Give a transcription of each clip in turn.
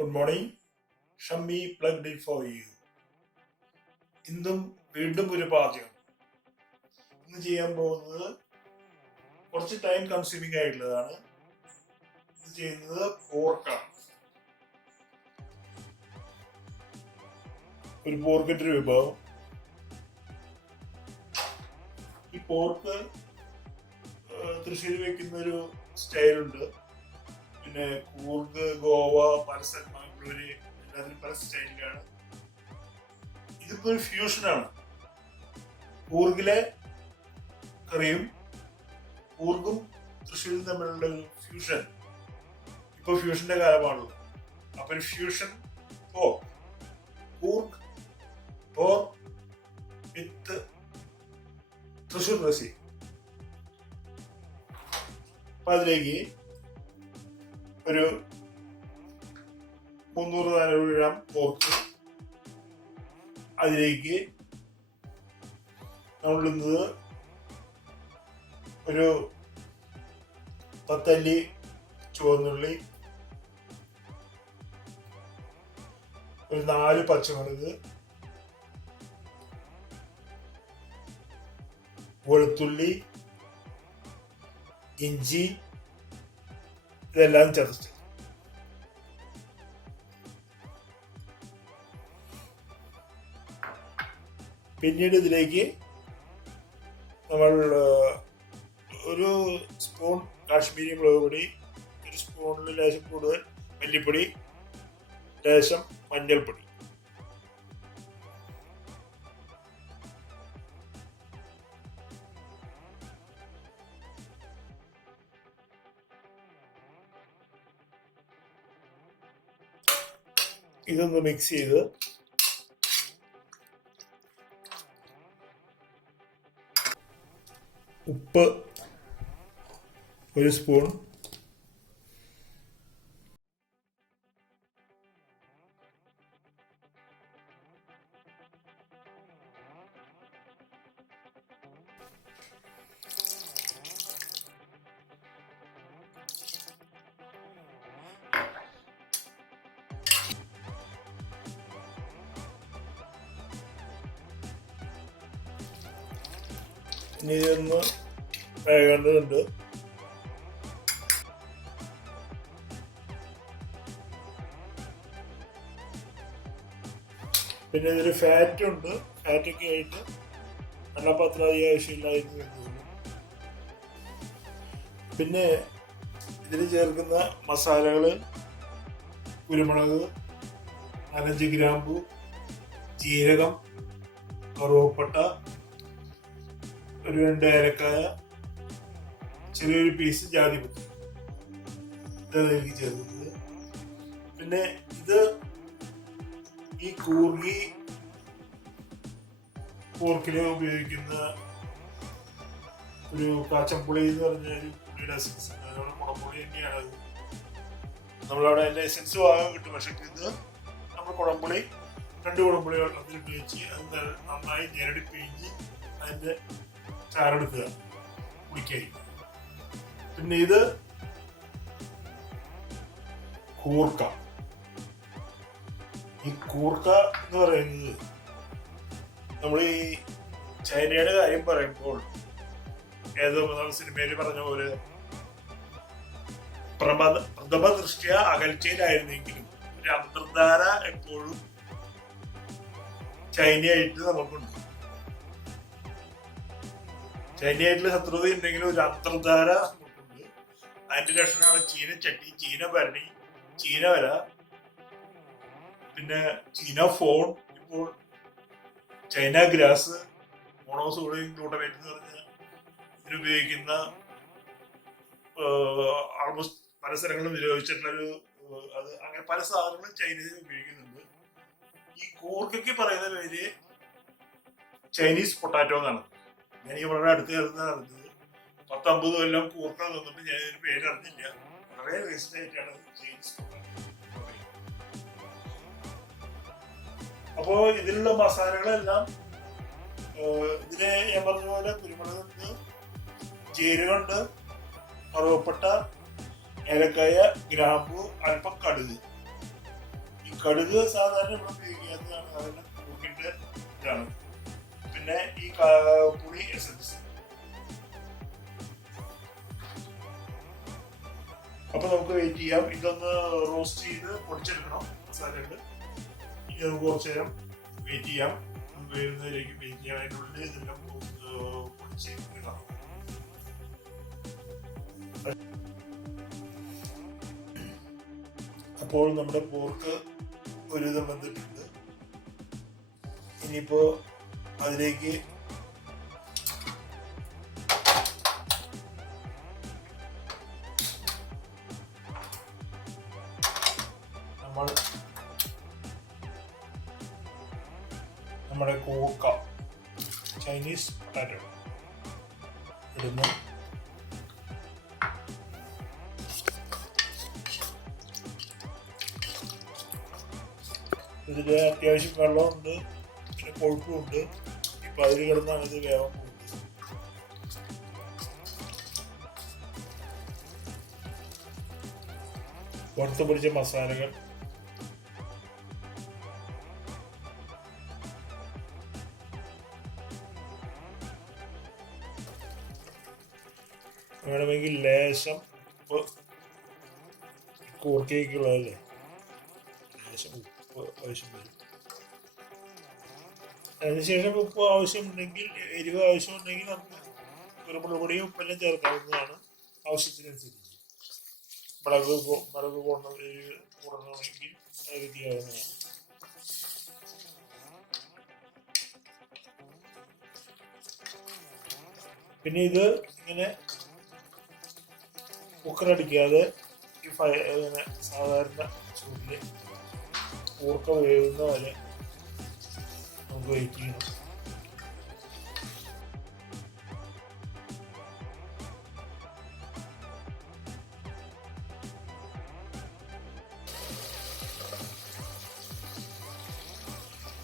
Good morning. Shammi plugged in for you. ഇന്നും വീണ്ടും ഒരു പാചകം. ഇന്ന് ചെയ്യാൻ പോകുന്നത് കുറച്ച് ടൈം കൺസ്യൂമിംഗ് ആയിട്ടുള്ളതാണ്. ഇത് ചെയ്യുന്നത് പോർക്കാണ്. ഒരു പോർക്കിന്റെ ഒരു വിഭവം. ഈ പോർക്ക് തൃശ്ശൂർ വെക്കുന്ന ഒരു സ്റ്റൈലുണ്ട്. പിന്നെ കൂർഗ്, ഗോവ, പല സ്ഥലങ്ങളൂര് എല്ലാത്തിനും പല സ്റ്റൈലിലാണ്. ഇതിപ്പോ ഒരു ഫ്യൂഷനാണ്. കൂർഗിലെ കറിയും കൂർഗും തൃശ്ശൂരും തമ്മിലുള്ള ഒരു ഫ്യൂഷൻ. ഇപ്പൊ ഫ്യൂഷന്റെ കാലമാണല്ലോ. അപ്പൊ ഒരു ഫ്യൂഷൻ കൂർഗ് വിത്ത് തൃശ്ശൂർ റെസി. അപ്പൊ അതിലേക്ക് ഒരു 300-400 ഗ്രാം പോർക്ക്, അതിലേക്ക് നമ്മളിടുന്നത് ഒരു 10 അല്ലി ചുവന്നുള്ളി, ഒരു 4 പച്ചമുളക്, വെളുത്തുള്ളി, ഇഞ്ചി, ഇതെല്ലാം ചതച്ച് പിന്നീട് ഇതിലേക്ക് നമ്മൾ ഒരു സ്പൂൺ കാശ്മീരി മുളക് പൊടി, ഒരു സ്പൂണിൽ ലേശം കൂടുതൽ മല്ലിപ്പൊടി, ലേശം മഞ്ഞൾപ്പൊടി, ഇതൊന്ന് മിക്സ് ചെയ്ത് ഉപ്പ് ഒരു സ്പൂൺ, ഇനി ഇതൊന്ന് വേകേണ്ടതുണ്ട്. പിന്നെ ഇതൊരു ഫാറ്റ് ഉണ്ട്. ഫാറ്റൊക്കെ ആയിട്ട് വെള്ളപ്പാത്രം അധികം ആവശ്യമില്ലായിരുന്നു എന്ന് തോന്നുന്നു. പിന്നെ ഇതിൽ ചേർക്കുന്ന മസാലകള് കുരുമുളക്, 5 ഗ്രാമ്പു, ജീരകം, കറുവപ്പട്ട, ഒരു 2 ഏലക്കായ, ചെറിയൊരു പീസ് ജാതിപത്രി, ഇതാണ് എനിക്ക് ചേർക്കുന്നത്. പിന്നെ ഇത് ഈ കൂർഗി പോർക്കില് ഉപയോഗിക്കുന്ന ഒരു കാച്ചമ്പുളി എന്ന് പറഞ്ഞ ഒരു പുളിയുടെ എസൻസ്, കുടംപുളി തന്നെയാണ്. നമ്മളവിടെ അതിന്റെ എസൻസ് വാങ്ങാൻ കിട്ടും. പക്ഷെ ഇത് നമ്മൾ കുടംപുളി 2 കുടംപുളി വെള്ളത്തിലിട്ട് വെച്ച് അത് നന്നായി ഞെരടി പിഴിഞ്ഞ് അതിന്റെ ചാറെടുക്കുക കുടിക്കായി. പിന്നെ ഇത് കൂർക്ക. ഈ കൂർക്ക എന്ന് പറയുന്നത് നമ്മൾ ഈ ചൈനയുടെ കാര്യം പറയുമ്പോൾ ഏതോ സിനിമയിൽ പറഞ്ഞ പോലെ പ്രഥമ ദൃഷ്ട്യ അകൽച്ചയിലായിരുന്നെങ്കിലും ഒരു അന്തർധാര എപ്പോഴും ചൈനയായിട്ട് നമുക്കുണ്ട്. ചൈനയായിട്ടുള്ള ശത്രുത ഉണ്ടെങ്കിലും ഒരു അന്തർധാര നമുക്കുണ്ട്. അതിന്റെ ലക്ഷണമാണ് ചീനച്ചട്ടി, ചീന ഭരണി, ചീന വര, പിന്നെ ചീന ഫോൺ, ഇപ്പോൾ ചൈന ഗ്രാസ്, മോണോസോഡിയം ഗ്ലൂട്ടമേറ്റ് എന്ന് പറഞ്ഞ ഇതിനുപയോഗിക്കുന്ന ആൾമോസ്റ്റ് പല സ്ഥലങ്ങളിലും നിരോധിച്ചിട്ടുള്ളൊരു അത് അങ്ങനെ പല സാധനങ്ങളും ചൈനയിൽ ഉപയോഗിക്കുന്നുണ്ട്. ഈ കൂർക്കയ്ക്ക് പറയുന്ന പേര് ചൈനീസ് പൊട്ടാറ്റോ എന്നാണ്. ഞാൻ ഈ വളരെ അടുത്ത് ചേർന്നാണ് അറിഞ്ഞത്. 10-50 കൊല്ലം കൂർക്ക തന്നിട്ട് ഞാൻ ഇതിന് പേരറിഞ്ഞില്ല. വളരെ വേസ്റ്റ് ആയിട്ടാണ് ചൈനീസ് പൊട്ടാറ്റോ. അപ്പോ ഇതിലുള്ള മസാലകളെല്ലാം ഇതിന് ഞാൻ പറഞ്ഞ പോലെ കുരുമുളകുണ്ട്, ജീരകമുണ്ട്, കറുവപ്പട്ട, ഏലക്കായ, ഗ്രാമ്പു, അല്പം കടുക്, ഈ കടുക് സാധാരണ ഇവിടെ ഉപയോഗിക്കാത്തതാണ്, അതെല്ലാം കൂർക്കിന്റെ ഇതാണ്. പിന്നെ ഈ പുളി എസൻസ്. അപ്പൊ നമുക്ക് വെയിറ്റ് ചെയ്യാം. ഇതൊന്ന് റോസ്റ്റ് ചെയ്ത് പൊടിച്ചെടുക്കണം മസാല ഉണ്ട്. ഇനി നമുക്ക് കുറച്ചു നേരം വെയിറ്റ് ചെയ്യാം. വേവുന്നതിലേക്ക് വെയിറ്റ് ചെയ്യാൻ. അതിനുള്ളിൽ ഇതെല്ലാം പൊടിച്ച് ഇടണം. അപ്പോൾ നമ്മുടെ പോർക്ക് ഒരുവിധം വന്നിട്ടുണ്ട്. ഇനിയിപ്പോ അതിലേക്ക് നമ്മൾ നമ്മുടെ കോർക്ക ചൈനീസ് പൊട്ടാറ്റോ ഇടുന്നു. ഇതിൽ അത്യാവശ്യം വെള്ളമുണ്ട്, പിന്നെ കൊഴുപ്പുണ്ട്. ഇപ്പൊ അതിൽ കിടന്നാണ് ഇത് വേഗം പോകുന്നത്. വറുത്ത് പൊടിച്ച മസാലകൾ, വേണമെങ്കിൽ ലേശം ഉപ്പ്, കൂർക്കയ്ക്കുള്ളതല്ലേ, ലേശം ഉപ്പ് ആവശ്യം വരും. അതിനുശേഷം ഉപ്പ് ആവശ്യമുണ്ടെങ്കിൽ, എരിവ് ആവശ്യമുണ്ടെങ്കിൽ നമുക്ക് കുരുമുളക് പൊടിയും ഉപ്പെല്ലാം ചേർക്കാവുന്നതാണ് ആവശ്യത്തിനനുസരിച്ച്. മുളക് എരിവ് കൂടണമെങ്കിൽ അത് ചെയ്യാവുന്നതാണ്. പിന്നെ ഇത് ഇങ്ങനെ കുക്കറടിക്കാതെ ഇങ്ങനെ സാധാരണ ചൂടില് കൂർക്ക വേവുന്ന വരെ നമുക്ക് വെയിറ്റ് ചെയ്യണം.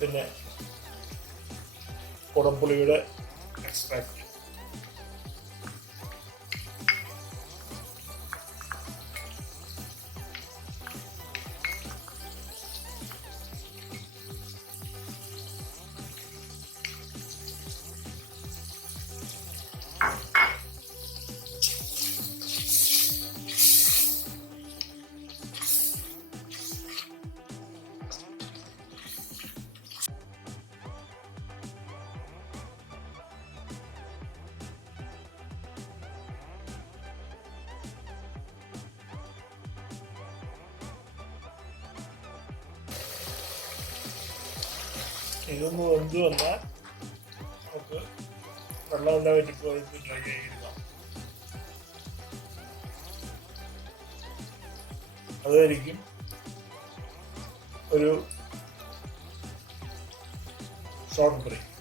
പിന്നെ കുടംപുളിയുടെ എക്സ്ട്രാക്ട്, ഇതൊന്ന് വെന്ത് വന്നാൽ നമുക്ക് വെള്ളം ഉണ്ടായിട്ട് ഡ്രൈ ചെയ്തെടുക്കാം. അതായിരിക്കും ഒരു ഷോർട്ട് ബ്രേക്ക്.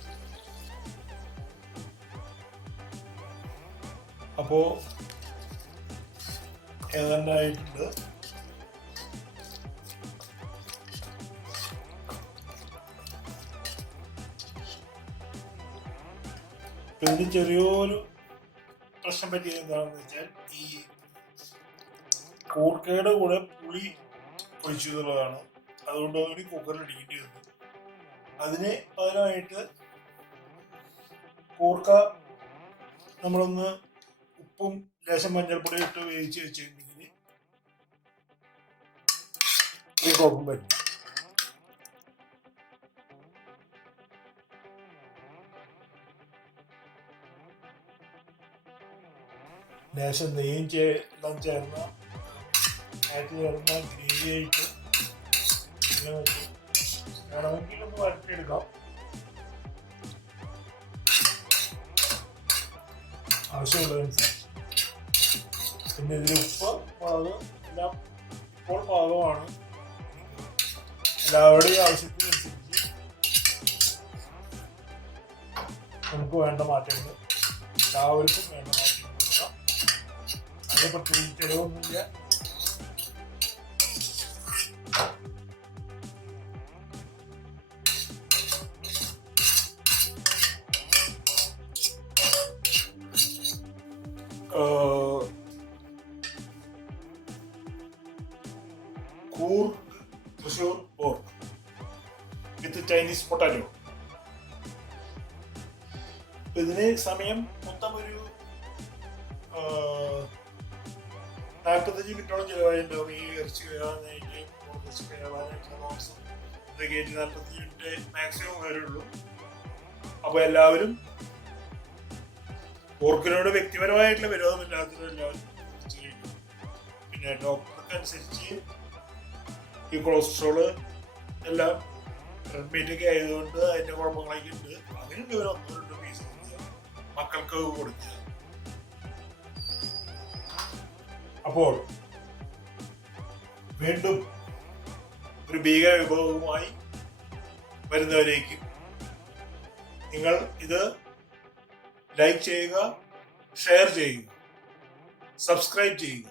അപ്പോ ഏതാണ്ടായിട്ടുണ്ട്. ഇതിന് ചെറിയൊരു പ്രശ്നം പറ്റിയത് എന്താണെന്ന് വെച്ചാൽ, ഈ കൂർക്കയുടെ കൂടെ പുളി ഒഴിച്ചു എന്നുള്ളതാണ്. അതുകൊണ്ട് കൂടി കുക്കറിൽ ഇടിക്കേണ്ടി വന്നു. അതിന് പകരമായിട്ട് കൂർക്ക നമ്മളൊന്ന് ഉപ്പും ലേശം മഞ്ഞൾപ്പൊടി ഇട്ട് വേവിച്ച് വെച്ചിട്ടുണ്ടെങ്കിൽ ഈ കുഴപ്പം പറ്റും. ലേശം നെയ്യും എല്ലാം ചേർന്ന ഗ്രേവി ആയിട്ട് വേണമെങ്കിൽ ഒന്ന് വരട്ടിയെടുക്കാം. ആവശ്യമുള്ളതനുസരിച്ച്. പിന്നെ ഇതിൽ ഉപ്പ്, മുളക് എല്ലാം ഇപ്പോൾ പാകമാണ്. എല്ലാവരുടെയും ആവശ്യത്തിനനുസരിച്ച് നമുക്ക് വേണ്ട മാറ്റങ്ങൾ, എല്ലാവർക്കും വേണ്ട മാറ്റങ്ങൾ. അത് പ്രത്യേകിച്ച് ചിലവൊന്നുമില്ല. കൂർഗ് തൃശൂർ പോർക്ക് വിത്ത് ചൈനീസ് പൊട്ടാറ്റോ. ഇതിന് സമയം മൊത്തം ഒരു 45 മിനിറ്റോളം ചിലവായിട്ടുണ്ടാവും. ഈ ഇറച്ചി വേവാനായിട്ട് മാംസം ഇതൊക്കെ 45 മിനിറ്റ് മാക്സിമം വരുള്ളൂ. അപ്പൊ എല്ലാവരും പോർക്കിനോട് വ്യക്തിപരമായിട്ടുള്ള വിരോധമില്ലാത്തത് എല്ലാവരും കഴിക്കും. പിന്നെ ഡോക്ടർക്ക് അനുസരിച്ച് ഈ കൊളസ്ട്രോള് എല്ലാം റെഡ് മീറ്റ് ഒക്കെ ആയതുകൊണ്ട് അതിന്റെ കുഴപ്പങ്ങളൊക്കെ ഉണ്ട്. അങ്ങനെയുണ്ട് ഒരു 1-2 പീസ് മക്കൾക്ക് കൊടുക്കുക. അപ്പോൾ വീണ്ടും ഒരു ഭീകര വിഭവവുമായി വരുന്നവരേക്കും നിങ്ങൾ ഇത് ലൈക്ക് ചെയ്യുക, ഷെയർ ചെയ്യുക, സബ്സ്ക്രൈബ് ചെയ്യുക.